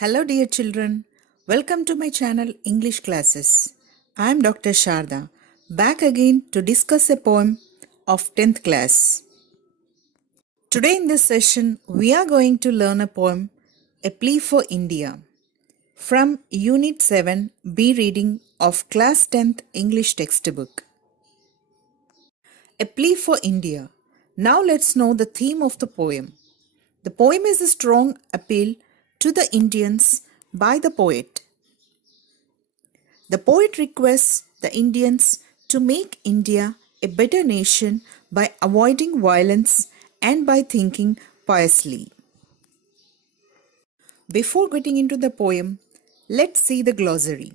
Hello, dear children. Welcome to my channel English Classes. I am Dr. Sharada, back again to discuss a poem of 10th class. Today in this session, we are going to learn a poem, A Plea for India, from Unit 7 B reading of Class 10th English textbook. A Plea for India. Now let's know the theme of the poem. The poem is a strong appeal to the Indians by the poet. The poet requests the Indians to make India a better nation by avoiding violence and by thinking piously. Before getting into the poem, let's see the glossary,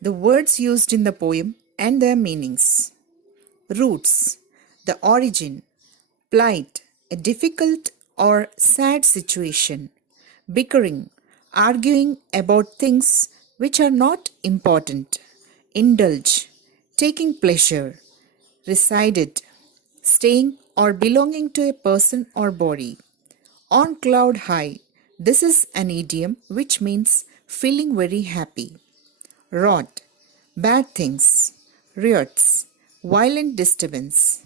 the words used in the poem and their meanings. Roots, the origin, plight, a difficult or sad situation, bickering, arguing about things which are not important, indulge, taking pleasure, resided, staying or belonging to a person or body. On cloud high, this is an idiom which means feeling very happy. Rot, bad things, riots, violent disturbance.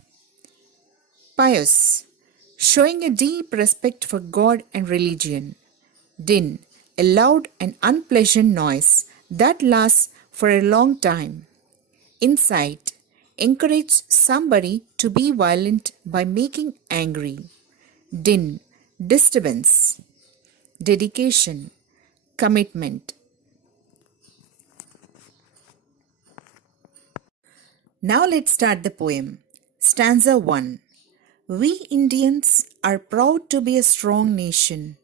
Pious, showing a deep respect for God and religion. Din, a loud and unpleasant noise that lasts for a long time. Incite, encourage somebody to be violent by making angry. Din, disturbance. Dedication, commitment. Now let's start the poem. Stanza 1. We Indians are proud to be a strong nation.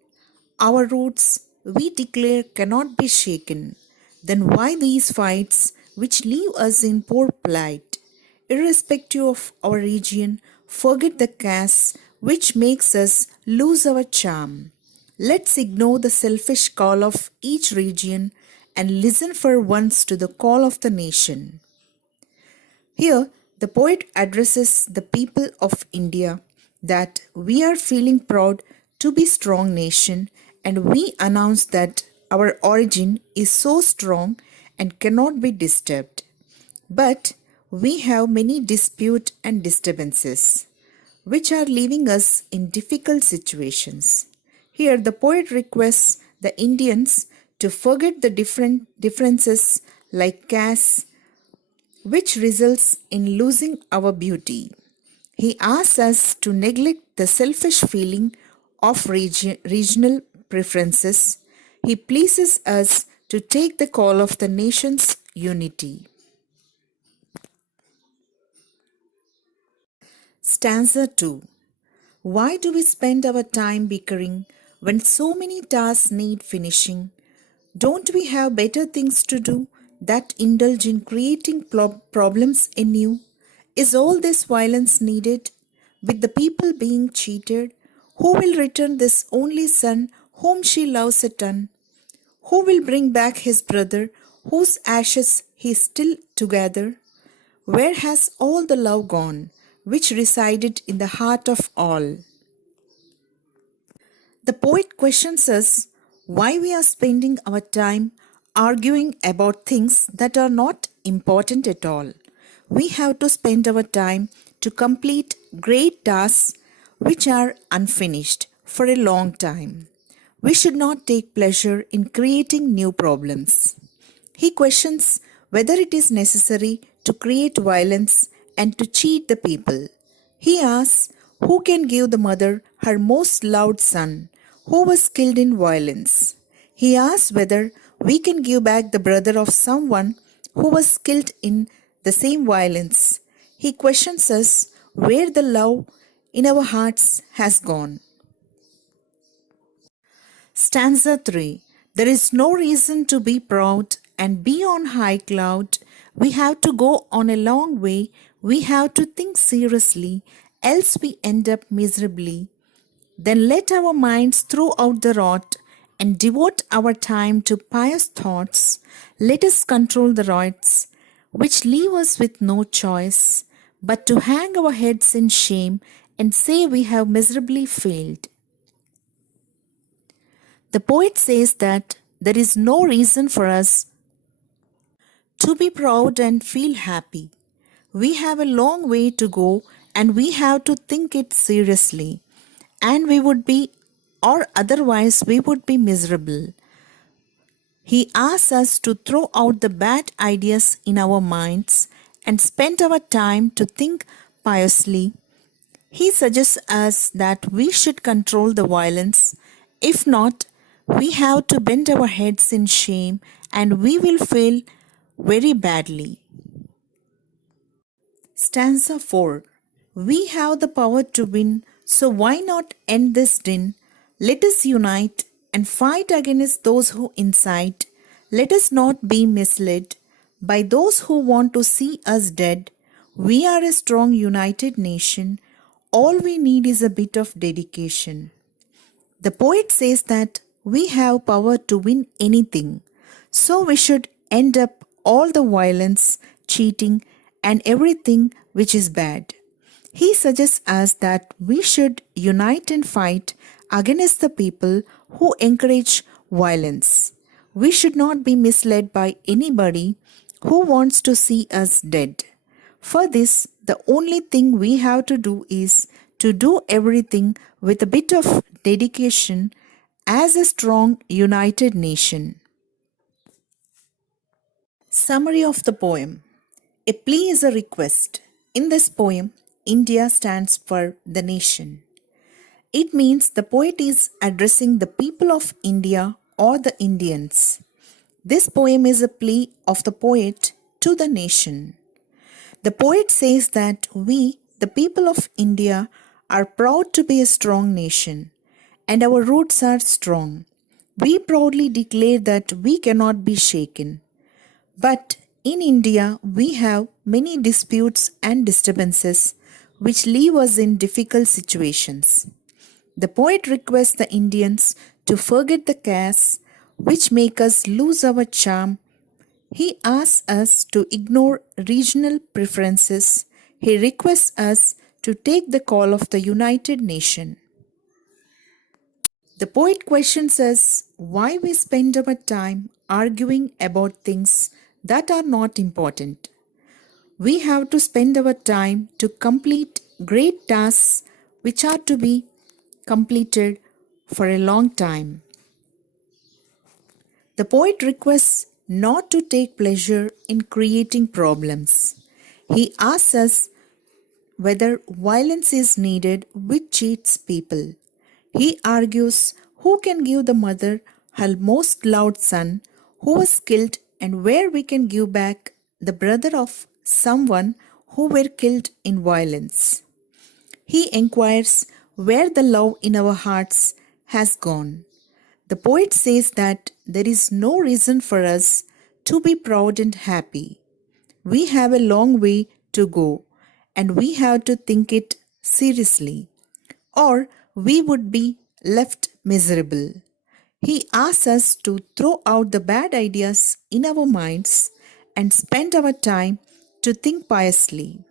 Our roots, we declare, cannot be shaken. Then why these fights which leave us in poor plight? Irrespective of our region, forget the caste which makes us lose our charm. Let's ignore the selfish call of each region and listen for once to the call of the nation. Here, the poet addresses the people of India that we are feeling proud to be strong nation, and we announce that our origin is so strong and cannot be disturbed. But we have many dispute and disturbances which are leaving us in difficult situations. Here the poet requests the Indians to forget the differences like caste, which results in losing our beauty. He asks us to neglect the selfish feeling of regional preferences. He pleases us to take the call of the nation's unity. Stanza 2. Why do we spend our time bickering when so many tasks need finishing? Don't we have better things to do that indulge in creating problems anew? Is all this violence needed? With the people being cheated, who will return this only son whom she loves a ton? Who will bring back his brother whose ashes he still to gather? Where has all the love gone which resided in the heart of all? The poet questions us why we are spending our time arguing about things that are not important at all. We have to spend our time to complete great tasks which are unfinished for a long time. We should not take pleasure in creating new problems. He questions whether it is necessary to create violence and to cheat the people. He asks who can give the mother her most loved son who was killed in violence. He asks whether we can give back the brother of someone who was killed in the same violence. He questions us where the love in our hearts has gone. Stanza 3. There is no reason to be proud and be on high cloud. We have to go on a long way. We have to think seriously, else we end up miserably. Then let our minds throw out the rot and devote our time to pious thoughts. Let us control the rights which leave us with no choice but to hang our heads in shame and say we have miserably failed. The poet says that there is no reason for us to be proud and feel happy. We have a long way to go and we have to think it seriously. And we would be, or otherwise, we would be miserable. He asks us to throw out the bad ideas in our minds and spend our time to think piously. He suggests us that we should control the violence. If not, we have to bend our heads in shame and we will fail very badly. Stanza 4. We have the power to win, so why not end this din? Let us unite and fight against those who incite. Let us not be misled by those who want to see us dead. We are a strong, united nation. All we need is a bit of dedication. The poet says that we have power to win anything, so we should end up all the violence, cheating, and everything which is bad. He suggests us that we should unite and fight against the people who encourage violence. We should not be misled by anybody who wants to see us dead. For this, the only thing we have to do is to do everything with a bit of dedication as a strong, united nation. Summary of the poem. A plea is a request. In this poem, India stands for the nation. It means the poet is addressing the people of India or the Indians. This poem is a plea of the poet to the nation. The poet says that we, the people of India, are proud to be a strong nation, and our roots are strong. We proudly declare that we cannot be shaken. But in India, we have many disputes and disturbances which leave us in difficult situations. The poet requests the Indians to forget the casts which make us lose our charm. He asks us to ignore regional preferences. He requests us to take the call of the United Nation. The poet questions us why we spend our time arguing about things that are not important. We have to spend our time to complete great tasks which are to be completed for a long time. The poet requests not to take pleasure in creating problems. He asks us whether violence is needed which cheats people. He argues who can give the mother her most loved son who was killed and where we can give back the brother of someone who were killed in violence. He inquires where the love in our hearts has gone. The poet says that there is no reason for us to be proud and happy. We have a long way to go and we have to think it seriously, or we would be left miserable. He asks us to throw out the bad ideas in our minds and spend our time to think piously.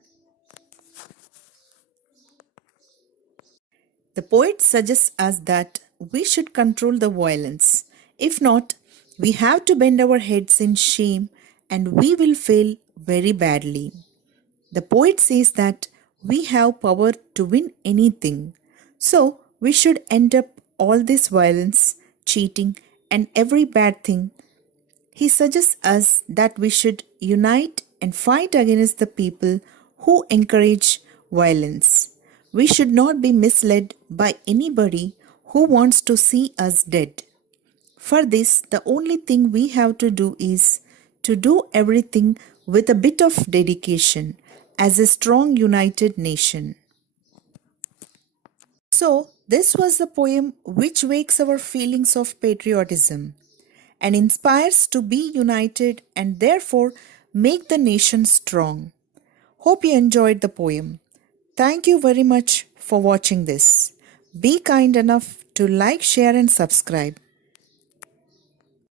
The poet suggests us that we should control the violence. If not, we have to bend our heads in shame and we will fail very badly. The poet says that we have power to win anything. So we should end up all this violence, cheating, and every bad thing. He suggests us that we should unite and fight against the people who encourage violence. We should not be misled by anybody who wants to see us dead. For this, the only thing we have to do is to do everything with a bit of dedication as a strong united nation. So, this was the poem which wakes our feelings of patriotism and inspires to be united and therefore make the nation strong. Hope you enjoyed the poem. Thank you very much for watching this. Be kind enough to like, share, and subscribe.